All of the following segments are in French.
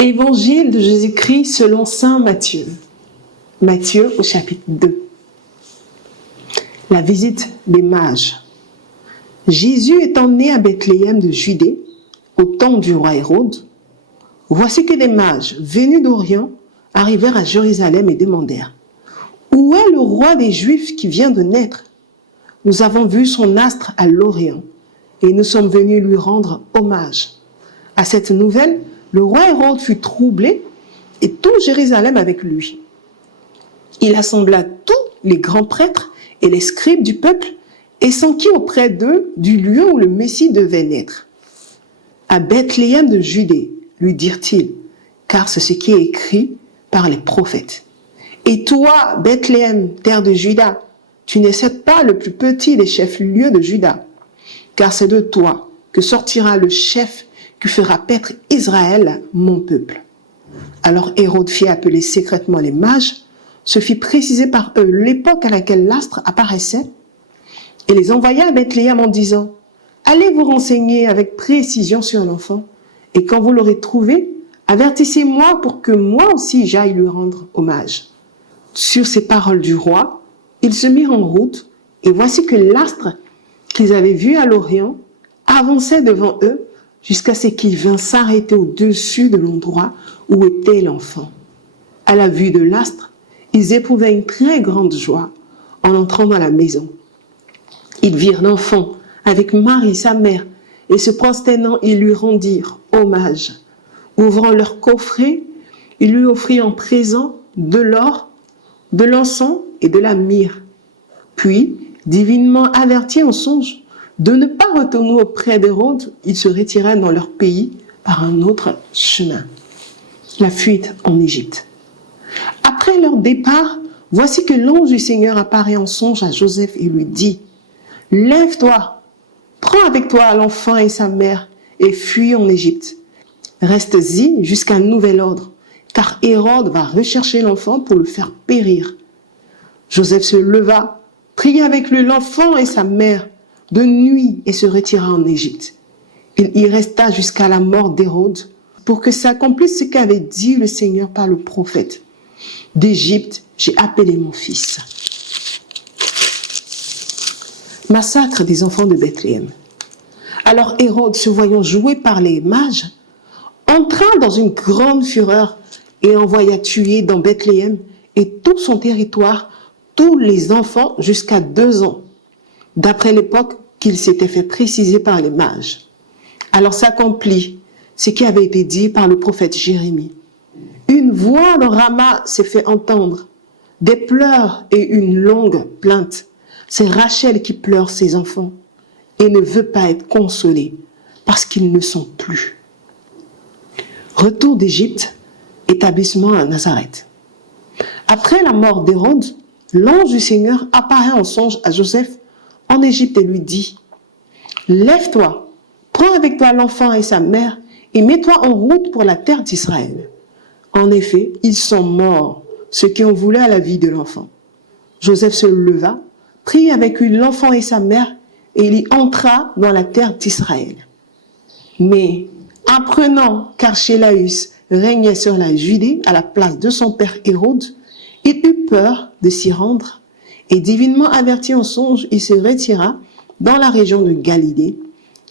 Évangile de Jésus-Christ selon saint Matthieu. Matthieu au chapitre 2. La visite des mages. Jésus étant né à Bethléem de Judée, au temps du roi Hérode, voici que des mages venus d'Orient arrivèrent à Jérusalem et demandèrent: où est le roi des Juifs qui vient de naître? Nous avons vu son astre à l'Orient et nous sommes venus lui rendre hommage. À cette nouvelle, le roi Hérode fut troublé et tout Jérusalem avec lui. Il assembla tous les grands prêtres et les scribes du peuple et s'enquit auprès d'eux du lieu où le Messie devait naître. À Bethléem de Judée, lui dirent-ils, car c'est ce qui est écrit par les prophètes. Et toi, Bethléem, terre de Juda, tu n'es certes pas le plus petit des chefs-lieux de Juda, car c'est de toi que sortira le chef qui fera paître Israël, mon peuple. Alors Hérode fit appeler secrètement les mages, se fit préciser par eux l'époque à laquelle l'astre apparaissait, et les envoya à Bethléem en disant: allez vous renseigner avec précision sur l'enfant, et quand vous l'aurez trouvé, avertissez-moi pour que moi aussi j'aille lui rendre hommage. Sur ces paroles du roi, ils se mirent en route, et voici que l'astre qu'ils avaient vu à l'Orient avançait devant eux jusqu'à ce qu'il vint s'arrêter au-dessus de l'endroit où était l'enfant. À la vue de l'astre, ils éprouvaient une très grande joie en entrant dans la maison. Ils virent l'enfant avec Marie, sa mère, et se prosternant, ils lui rendirent hommage. Ouvrant leur coffret, ils lui offrirent en présent de l'or, de l'encens et de la myrrhe. Puis, divinement avertis en songe de ne pas retourner auprès d'Hérode, ils se retirèrent dans leur pays par un autre chemin. La fuite en Égypte. Après leur départ, voici que l'ange du Seigneur apparaît en songe à Joseph et lui dit: lève-toi, prends avec toi l'enfant et sa mère et fuis en Égypte. Reste-y jusqu'à nouvel ordre, car Hérode va rechercher l'enfant pour le faire périr. Joseph se leva, prit avec lui l'enfant et sa mère de nuit et se retira en Égypte. Il y resta jusqu'à la mort d'Hérode pour que s'accomplisse ce qu'avait dit le Seigneur par le prophète: d'Égypte, j'ai appelé mon fils. Massacre des enfants de Bethléem. Alors Hérode, se voyant joué par les mages, entra dans une grande fureur et envoya tuer dans Bethléem et tout son territoire tous les enfants jusqu'à 2 ans, d'après l'époque qu'il s'était fait préciser par les mages. Alors s'accomplit ce qui avait été dit par le prophète Jérémie. Une voix dans Rama s'est fait entendre, des pleurs et une longue plainte. C'est Rachel qui pleure ses enfants et ne veut pas être consolée parce qu'ils ne sont plus. Retour d'Égypte, établissement à Nazareth. Après la mort d'Hérode, l'ange du Seigneur apparaît en songe à Joseph en Égypte et lui dit: lève-toi, prends avec toi l'enfant et sa mère et mets-toi en route pour la terre d'Israël. En effet, ils sont morts, ceux qui ont voulu à la vie de l'enfant. Joseph se leva, prit avec lui l'enfant et sa mère et il y entra dans la terre d'Israël. Mais apprenant qu'Archélaüs régnait sur la Judée à la place de son père Hérode, il eut peur de s'y rendre et divinement averti en songe, il se retira dans la région de Galilée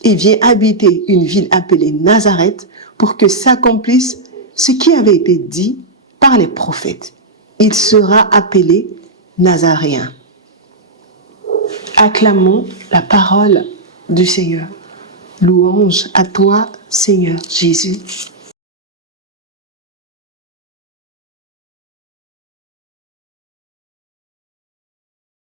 et vient habiter une ville appelée Nazareth pour que s'accomplisse ce qui avait été dit par les prophètes. Il sera appelé Nazaréen. Acclamons la parole du Seigneur. Louange à toi, Seigneur Jésus.